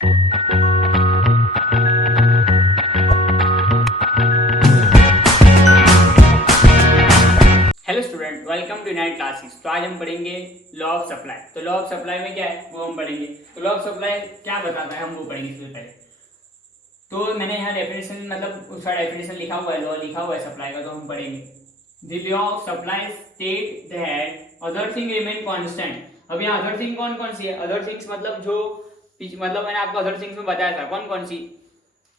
Hello student, welcome to night classes. तो आज हम पढ़ेंगे लॉ ऑफ सप्लाई। तो लॉ ऑफ सप्लाई में क्या है वो हम पढ़ेंगे। तो लॉ ऑफ सप्लाई क्या बताता है हम वो पढ़ेंगे इससे पहले। तो मैंने यहाँ डेफिनेशन मतलब उसका डेफिनेशन लिखा हुआ है, लॉ लिखा हुआ है सप्लाई का, तो हम पढ़ेंगे। The law of supply state that other thing remain constant. अब यहाँ अदर थिंग कौन कौन सी है? अदर थिंग्स मतलब जो मतलब मैंने आपको अदर थिंग्स में बताया था कौन कौन सी,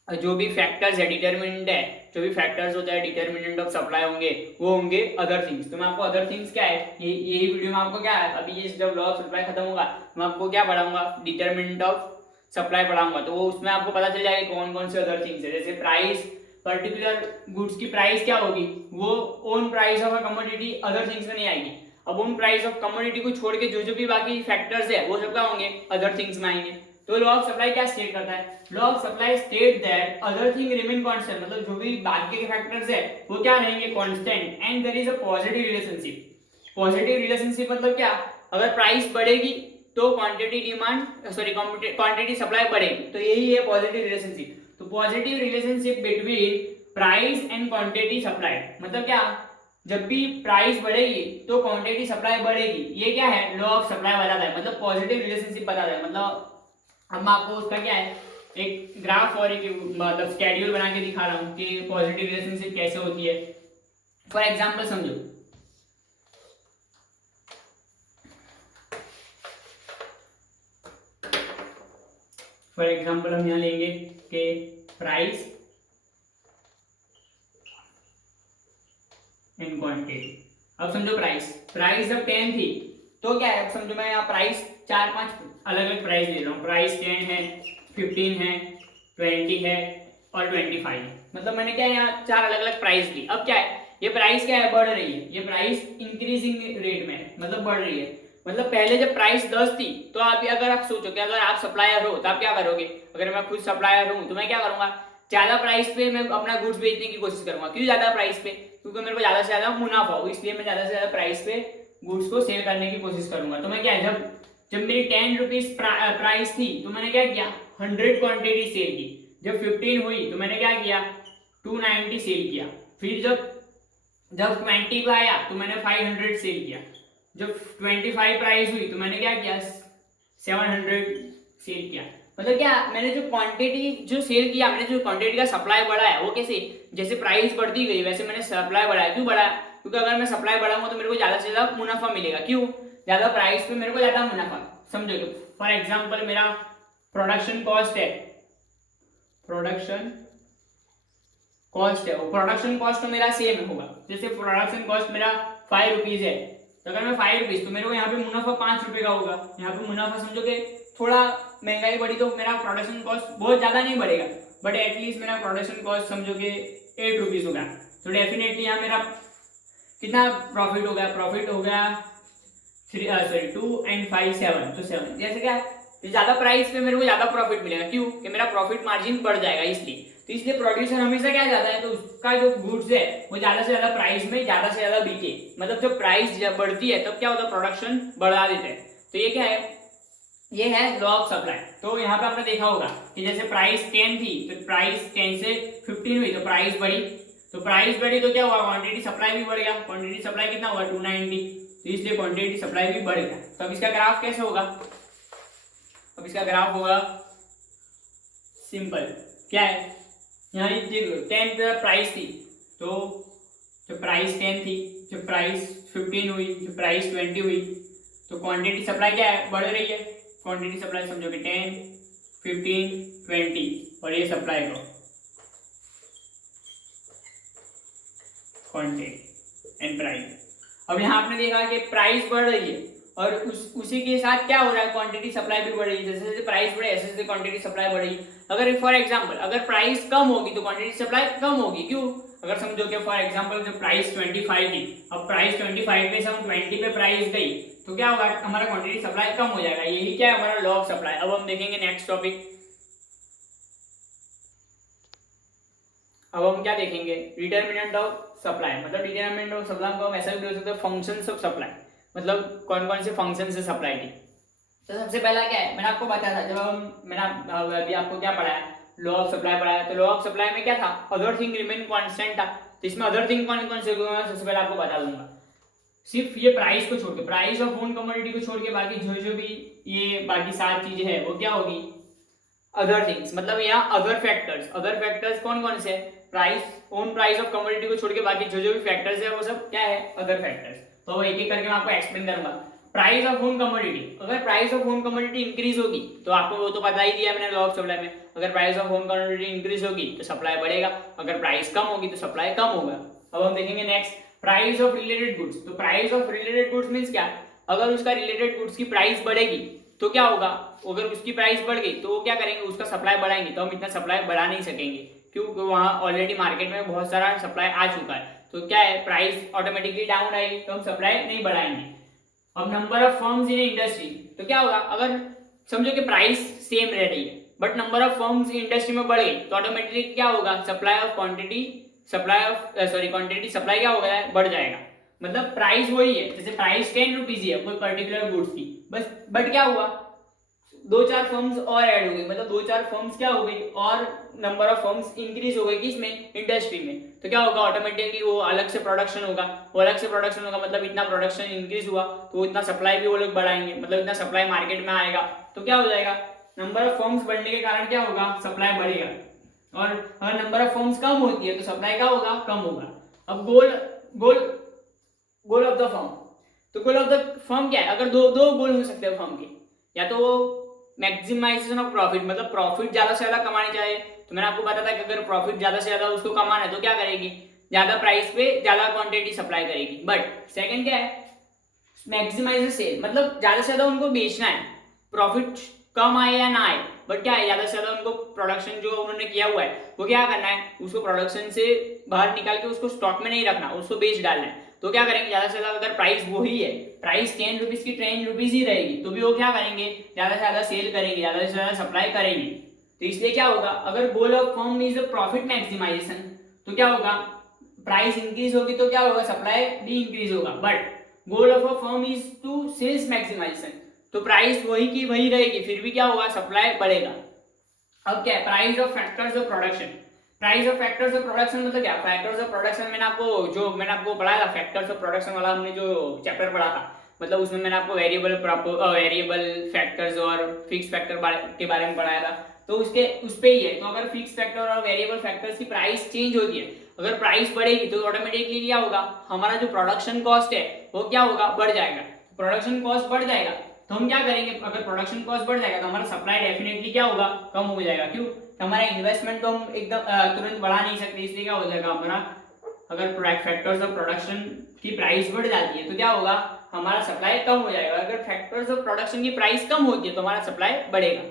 जो भी फैक्टर्स है डिटर्मिनेंट है, जो भी फैक्टर्स होता है डिटर्मिनेंट ऑफ सप्लाई होंगे वो होंगे अदर थिंग्स। तो मैं आपको अदर थिंग्स क्या है यही वीडियो में आपको क्या है, अभी ये जब लॉ ऑफ सप्लाई खत्म होगा मैं आपको क्या पढ़ाऊंगा, डिटर्मिनेंट ऑफ सप्लाई पढ़ाऊंगा। तो वो उसमें आपको पता चल जाएगा कौन कौन से अदर थिंग्स है। जैसे प्राइस, पर्टिकुलर गुड्स की प्राइस क्या होगी, वो own price of a commodity other things में नहीं आएगी। अब ओन प्राइस ऑफ कमोडिटी को छोड़ के जो भी बाकी फैक्टर्स है वो सब क्या होंगे, अदर थिंग्स में आएंगे। तो लॉ ऑफ सप्लाई क्या स्टेट करता है? Law of supply state that other thing remain constant, मतलब जो भी बाकी के फैक्टर्स है वो क्या रहेंगे, constant, and there is a positive relationship. Positive relationship मतलब क्या, अगर प्राइस बढ़ेगी तो quantity demand sorry quantity supply बढ़ेगी, तो यही है पॉजिटिव रिलेशनशिप। तो positive relationship between price and quantity supply मतलब क्या, जब भी प्राइस बढ़ेगी तो क्वांटिटी सप्लाई बढ़ेगी, ये क्या है, लॉ ऑफ सप्लाई बताता है, मतलब पॉजिटिव रिलेशनशिप बताता है। मतलब अब मैं आपको उसका क्या है एक ग्राफ और एक मतलब स्केड्यूल बना के दिखा रहा हूँ कि पॉजिटिव रिलेशनशिप कैसे होती है। फॉर एग्जांपल समझो, फॉर एग्जांपल हम यहाँ लेंगे कि प्राइस एंड क्वांटिटी। अब समझो प्राइस जब 10 थी तो क्या है, अब समझो मैं यहाँ प्राइस 4-5 अलग अलग प्राइस ले रहा हूँ। प्राइस 10 है, 15 है, 20 है और 25। मतलब मैंने क्या यहाँ 4 अलग अलग प्राइस ली। अब क्या है, ये प्राइस क्या है, बढ़ रही है, ये प्राइस इंक्रीजिंग रेट में है, मतलब बढ़ रही है। मतलब पहले जब प्राइस 10 थी तो आप अगर आप सोचो कि अगर आप सप्लायर हो तो आप क्या करोगे, अगर मैं खुद सप्लायर हूँ तो मैं क्या करूंगा, ज्यादा प्राइस पे मैं अपना गुड्स बेचने की कोशिश करूंगा। क्यों ज्यादा प्राइस पे, क्योंकि मेरे को ज्यादा से ज्यादा मुनाफा हो, इसलिए मैं ज्यादा से ज्यादा प्राइस पे गुड्स को सेल करने की कोशिश करूंगा। तो मैं क्या है, जब जब मेरी 10 रुपीज प्राइस थी तो मैंने क्या किया, 100 क्वांटिटी सेल की। जब 15 हुई तो मैंने क्या किया, 290 सेल किया। फिर जब जब 20 पे आया तो मैंने 500 सेल किया। जब 25 प्राइस हुई तो मैंने क्या किया, 700 सेल किया। मतलब क्या, मैंने जो क्वांटिटी जो सेल किया, मैंने जो क्वांटिटी का सप्लाई बढ़ाया वो कैसे, जैसे प्राइस बढ़ती गई वैसे मैंने सप्लाई बढ़ाया। क्यों बढ़ाया, क्योंकि अगर मैं सप्लाई बढ़ाऊंगा तो मेरे को ज्यादा से ज्यादा मुनाफा मिलेगा। क्यों, ज्यादा प्राइस पे मेरे को ज्यादा मुनाफा। समझो, तो फॉर एग्जांपल मेरा प्रोडक्शन कॉस्ट है, प्रोडक्शन कॉस्ट है, वो प्रोडक्शन कॉस्ट तो मेरा सेम होगा। जैसे प्रोडक्शन कॉस्ट मेरा 5 रुपीज है, तो अगर मैं 5 रुपीज तो मेरे को यहाँ पे मुनाफा 5 रुपए का होगा। यहाँ पे मुनाफा समझो कि थोड़ा महंगाई बढ़ी तो मेरा प्रोडक्शन कॉस्ट बहुत ज्यादा नहीं बढ़ेगा, बट एटलीस्ट मेरा प्रोडक्शन कॉस्ट समझो कि 8 रुपीज होगा। तो डेफिनेटली यहाँ मेरा कितना प्रॉफिट हो गया, प्रॉफिट हो गया 2 and 5 7, तो 7। जैसे क्या, ज्यादा प्राइस पे मेरे को ज्यादा प्रॉफिट मिलेगा। क्यों, कि मेरा प्रॉफिट मार्जिन बढ़ जाएगा इसलिए। तो इसलिए प्रोड्यूसर हमेशा क्या चाहता है, तो उसका जो गुड्स है वो ज्यादा से ज्यादा प्राइस में ज्यादा से ज्यादा बिके। मतलब जब प्राइस बढ़ती है तब क्या होता है, प्रोडक्शन बढ़ा देते हैं। तो ये क्या है, ये है लॉ ऑफ सप्लाई। तो यहाँ पे आपने देखा होगा कि जैसे प्राइस 10 थी तो प्राइस 10 से 15 हुई तो प्राइस बढ़ी। तो प्राइस बढ़ी तो क्या हुआ, क्वांटिटी सप्लाई भी बढ़ गया। क्वांटिटी सप्लाई कितना हुआ, 290, तो इसलिए क्वांटिटी सप्लाई भी बढ़ गया। तो अब इसका ग्राफ कैसे होगा, अब इसका ग्राफ होगा सिंपल। क्या है, यहाँ 10 पे प्राइस थी, तो जब प्राइस 10 थी, जब प्राइस 15 हुई, जब प्राइस 20 हुई, तो क्वांटिटी सप्लाई क्या है, बढ़ रही है। क्वांटिटी सप्लाई समझो कि 10, 15, 20 और ये सप्लाई को क्वांटिटी एंड प्राइस। अब यहाँ आपने देखा कि प्राइस बढ़ रही है और उसी के साथ क्या हो रहा है, क्वांटिटी सप्लाई भी बढ़ रही है। जैसे जैसे प्राइस बढ़े ऐसे ऐसे क्वांटिटी सप्लाई बढ़ रही है। अगर फॉर एग्जांपल अगर प्राइस कम होगी तो क्वांटिटी सप्लाई कम होगी। क्यों, अगर समझो कि फॉर एग्जांपल जब प्राइस 25 थी, अब प्राइस 25 पे से हम 20 पे प्राइस गई तो क्या होगा, हमारा क्वांटिटी सप्लाई कम हो जाएगा। यही क्या है हमारा लॉ ऑफ सप्लाई। अब हम देखेंगे नेक्स्ट टॉपिक। अब हम क्या देखेंगे, डिटर्मिनेंट ऑफ सप्लाई। मतलब डिटर्मिनेंट ऑफ सप्लाई को हम ऐसा भी बोल सकते हैं, फंक्शंस ऑफ सप्लाई। मतलब कौन कौन से फंक्शन से सप्लाई की। तो सबसे पहला क्या है, मैंने आपको बताया था, मैंने अभी आपको क्या पढ़ाया, लॉ ऑफ सप्लाई पढ़ाया। तो लॉ ऑफ सप्लाई में क्या था, अदर थिंग रिमेन कांस्टेंट था। तो इसमें अदर थिंग कौन कौन से मैं सबसे पहले आपको बता दूंगा। सिर्फ ये प्राइस को छोड़ के, प्राइस ऑफ ओन कमोडिटी को छोड़ के बाकी जो जो भी ये बाकी 7 चीजें हैं वो क्या होगी, अदर थिंग्स। मतलब यहाँ अदर फैक्टर्स, अदर फैक्टर्स कौन कौन से, price, own price of commodity को छोड़ के बाकी जो जो भी फैक्टर्स है वो सब क्या है, अदर फैक्टर्स। तो एक एक करके मैं आपको एक्सप्लेन करूंगा। प्राइस ऑफ ओन कमोडिटी, अगर price of own commodity increase होगी तो आपको वो तो पता ही दिया मैंने लॉ ऑफ सप्लाई में, अगर price of own commodity increase होगी तो सप्लाई बढ़ेगा, अगर प्राइस कम होगी तो सप्लाई कम होगा। अब हम देखेंगे next, price of related goods. तो price of related goods means क्या, अगर उसका रिलेटेड गुड्स की प्राइस बढ़ेगी तो क्या होगा, अगर उसकी प्राइस बढ़ गई तो वो क्या करेंगे, उसका सप्लाई बढ़ाएंगे। तो हम इतना सप्लाई बढ़ा नहीं सकेंगे क्योंकि वहां ऑलरेडी मार्केट में बहुत सारा सप्लाई आ चुका है। तो क्या है, प्राइस ऑटोमेटिकली डाउन आएगी, तो हम सप्लाई नहीं बढ़ाएंगे। अब number of firms in industry, तो क्या होगा, अगर समझो कि प्राइस सेम रह रही है but number of firms industry में बढ़ गई तो ऑटोमेटिकली क्या होगा, supply of quantity, quantity supply क्या होगा, बढ़ जाएगा। मतलब प्राइस वही है, जैसे प्राइस 10 रुपीज है कोई पर्टिकुलर गुड्स की, बस बट क्या हुआ, 2-4 फर्म्स और ऐड हो गई, मतलब 2-4 फर्म्स क्या हो गई, और नंबर ऑफ फर्म्स इंक्रीज हो गई किसमें, इंडस्ट्री में। तो क्या होगा, ऑटोमेटिकली वो अलग से प्रोडक्शन होगा, वो अलग से प्रोडक्शन होगा, मतलब इतना प्रोडक्शन इंक्रीज हुआ तो इतना सप्लाई भी वो लोग बढ़ाएंगे, मतलब इतना सप्लाई मार्केट में आएगा। तो क्या हो जाएगा, नंबर ऑफ फर्म्स बढ़ने के कारण क्या होगा, सप्लाई बढ़ेगा, और अगर नंबर ऑफ फर्म्स कम होती है तो सप्लाई क्या होगा, कम होगा। अब गोल ऑफ द फर्म, तो गोल ऑफ द फर्म क्या है, अगर दो गोल हो सकते हैं फर्म के, या तो मैक्सिमाइजेशन ऑफ प्रॉफिट, मतलब प्रॉफिट ज्यादा से ज्यादा कमानी चाहिए। तो मैंने आपको बताया था कि अगर प्रॉफिट ज्यादा से ज्यादा उसको कमाना है तो क्या करेगी, ज्यादा प्राइस पे ज्यादा क्वांटिटी सप्लाई करेगी। बट सेकंड क्या है, मैक्सिमाइज सेल, मतलब ज्यादा से ज्यादा उनको बेचना है, प्रॉफिट कम आए या ना आए, बट क्या है, ज्यादा से ज्यादा उनको प्रोडक्शन जो उन्होंने किया हुआ है वो क्या करना है, उसको प्रोडक्शन से बाहर निकाल के उसको स्टॉक में नहीं रखना, उसको बेच डालना है। तो क्या करेंगे, ज्यादा से ज्यादा, अगर प्राइस वही है, प्राइस 10 रुपीज की 10 रुपीज ही रहेगी, तो भी वो क्या करेंगे, ज्यादा से ज्यादा सेल करेंगे, ज्यादा से ज्यादा सप्लाई करेंगे। तो इसलिए क्या होगा, अगर goal of firm is profit maximisation, तो क्या होगा, प्राइस इंक्रीज होगी तो क्या होगा, सप्लाई भी इंक्रीज होगा। But goal of a firm is to sales maximisation, तो प्राइस वही की वही रहेगी, फिर भी क्या होगा, सप्लाई बढ़ेगा। अब क्या है, price of factors of production. Price of factors of production मतलब क्या, फैक्टर्स ऑफ प्रोडक्शन मैंने आपको पढ़ाया था, फैक्टर्स ऑफ प्रोडक्शन वाला हमने जो चैप्टर पढ़ा था, मतलब उसमें मैंने आपको वेरिएबल फैक्टर्स और फिक्स फैक्टर के बारे में पढ़ाया था। तो उस पे ही है। तो अगर फिक्स फैक्टर और वेरिएबल फैक्टर्स की प्राइस चेंज होती है, अगर प्राइस बढ़ेगी तो ऑटोमेटिकली क्या होगा, हमारा जो प्रोडक्शन कॉस्ट है वो क्या होगा, बढ़ जाएगा। प्रोडक्शन कॉस्ट बढ़ जाएगा तो हम क्या करेंगे, अगर प्रोडक्शन कॉस्ट बढ़ जाएगा तो हमारा सप्लाई डेफिनेटली क्या होगा, कम हो जाएगा। क्यों, हमारा इन्वेस्टमेंट तो हम एकदम तुरंत बढ़ा नहीं सकते, इसलिए क्या हो जाएगा हमारा, अगर फैक्टर्स ऑफ प्रोडक्शन की प्राइस बढ़ जाती है तो क्या होगा, हमारा सप्लाई कम हो जाएगा। अगर फैक्टर्स ऑफ प्रोडक्शन की प्राइस कम होती है तो हमारा सप्लाई बढ़ेगा।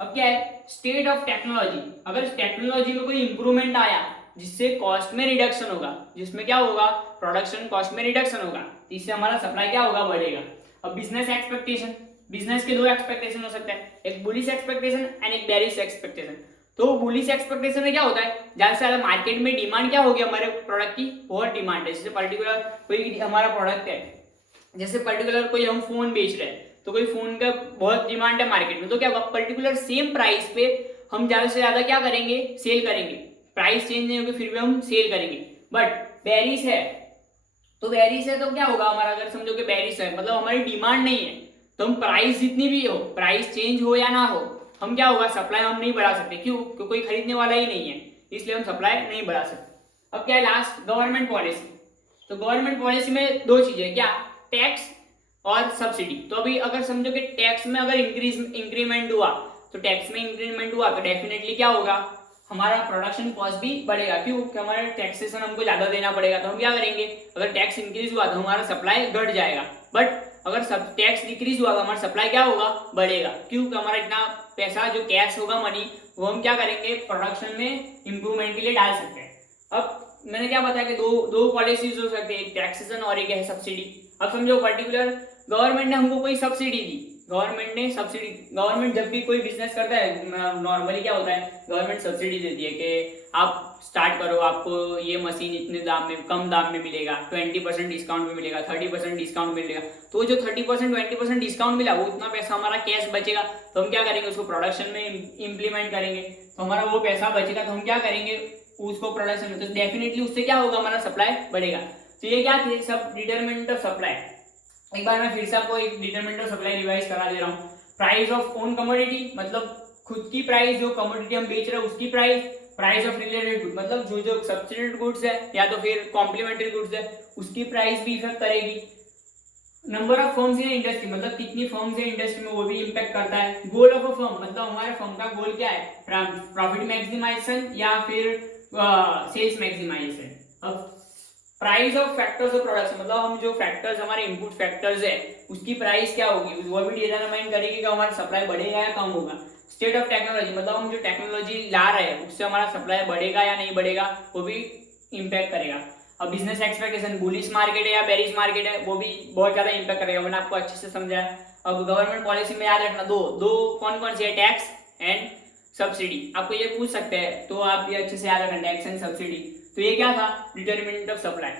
अब क्या है, स्टेट ऑफ टेक्नोलॉजी। अगर टेक्नोलॉजी में कोई इंप्रूवमेंट आया जिससे कॉस्ट में रिडक्शन होगा, जिसमें क्या होगा, प्रोडक्शन कॉस्ट में रिडक्शन होगा, इससे हमारा सप्लाई क्या होगा, बढ़ेगा। अब बिजनेस एक्सपेक्टेशन, बिजनेस के दो एक्सपेक्टेशन हो सकते हैं, एक बुलिश एक्सपेक्टेशन एंड एक बेरिश एक्सपेक्टेशन। तो बुलिश एक्सपेक्टेशन में क्या होता है, ज्यादा से ज्यादा मार्केट में डिमांड क्या होगी, हमारे प्रोडक्ट की बहुत डिमांड है। जैसे पर्टिकुलर कोई हमारा प्रोडक्ट है, जैसे पर्टिकुलर कोई हम फोन बेच रहे हैं तो कोई फोन का बहुत डिमांड है मार्केट में, तो क्या होगा, पर्टिकुलर सेम प्राइस पे हम ज्यादा से ज्यादा क्या करेंगे, सेल करेंगे। प्राइस चेंज नहीं होगी फिर भी हम सेल करेंगे। बट बेरिश है तो क्या होगा हमारा, अगर समझो कि बेरिश है मतलब हमारी डिमांड नहीं है, तो हम प्राइस जितनी भी हो, प्राइस चेंज हो या ना हो, हम क्या होगा, सप्लाई हम नहीं बढ़ा सकते। क्यों, क्योंकि कोई खरीदने वाला ही नहीं है, इसलिए हम सप्लाई नहीं बढ़ा सकते। अब क्या है लास्ट, गवर्नमेंट पॉलिसी। तो गवर्नमेंट पॉलिसी में दो चीजें, क्या, टैक्स और सब्सिडी। तो अभी अगर समझो कि टैक्स में अगर इंक्रीमेंट हुआ, तो टैक्स में इंक्रीमेंट हुआ तो डेफिनेटली क्या होगा, हमारा प्रोडक्शन कॉस्ट भी बढ़ेगा। क्यों, कि हमारा टैक्सेशन हमको ज्यादा देना पड़ेगा। तो हम क्या करेंगे, अगर टैक्स इंक्रीज हुआ तो हमारा सप्लाई घट जाएगा। बट अगर सब टैक्स डिक्रीज हुआ तो हमारा सप्लाई क्या होगा, बढ़ेगा। क्यों, कि हमारा इतना पैसा जो कैश होगा, मनी, वो हम क्या करेंगे, प्रोडक्शन में इंप्रूवमेंट के लिए डाल सकते हैं। अब मैंने क्या बताया कि दो पॉलिसीज हो सकती है, एक टैक्सेशन और एक है सब्सिडी। अब समझो पर्टिकुलर गवर्नमेंट ने हमको कोई सब्सिडी दी, गवर्नमेंट ने सब्सिडी, गवर्नमेंट जब भी कोई बिजनेस करता है नॉर्मली क्या होता है, गवर्नमेंट सब्सिडी देती है कि आप स्टार्ट करो, आपको ये मशीन इतने दाम में, कम दाम में मिलेगा, 20% डिस्काउंट में मिलेगा, 30% डिस्काउंट मिलेगा। तो जो 30% 20% डिस्काउंट मिला वो उतना पैसा हमारा कैश बचेगा, तो हम क्या करेंगे, उसको प्रोडक्शन में इम्प्लीमेंट करेंगे, तो हमारा वो पैसा बचेगा, तो हम क्या करेंगे, उसको प्रोडक्शन में, तो डेफिनेटली उससे क्या होगा, हमारा सप्लाई बढ़ेगा। तो ये क्या थे सब डिटरमिनेंट ऑफ सप्लाई। एक बार मैं फिर से आपको एक डिटरमिनेंट ऑफ सप्लाई रिवाइज करा दे रहा हूँ। प्राइस ऑफ ओन कमोडिटी मतलब खुद की प्राइस, जो कमोडिटी हम बेच रहे हैं उसकी price. Price of related good मतलब जो जो सब्सिडेड गुड्स है या तो फिर कॉम्प्लीमेंट्री गुड्स है उसकी प्राइस भी इफेक्ट करेगी। Number of firms in industry मतलब कितनी फर्म्स है इंडस्ट्री में, वो भी इम्पैक्ट करता है। गोल ऑफ अ फर्म मतलब हमारे फर्म का गोल क्या है, प्रॉफिट मैक्सिमाइजेशन या फिर सेल्स मैक्सिमाइजेशन। अब price of factors of production मतलब हम जो फैक्टर्स, हमारे इनपुट फैक्टर्स है उसकी प्राइस क्या होगी, वो भी डिटरमाइन करेगी कि हमारा सप्लाई बढ़ेगा या कम होगा। स्टेट ऑफ टेक्नोलॉजी मतलब हम जो टेक्नोलॉजी ला रहे हैं उससे हमारा सप्लाई बढ़ेगा या नहीं बढ़ेगा, वो भी इम्पैक्ट करेगा। अब बिजनेस एक्सपेक्टेशन, बुलिश मार्केट है या बेरिश मार्केट है, वो भी बहुत ज्यादा इम्पैक्ट करेगा। मैंने आपको अच्छे से समझाया। अब गवर्नमेंट पॉलिसी में याद रखना दो कौन कौन सी है, टैक्स एंड सब्सिडी। आपको ये पूछ सकते हैं तो आप ये अच्छे से याद रखना, टैक्स एंड सब्सिडी। तो ये क्या था, डिटरमिनेंट ऑफ सप्लाई।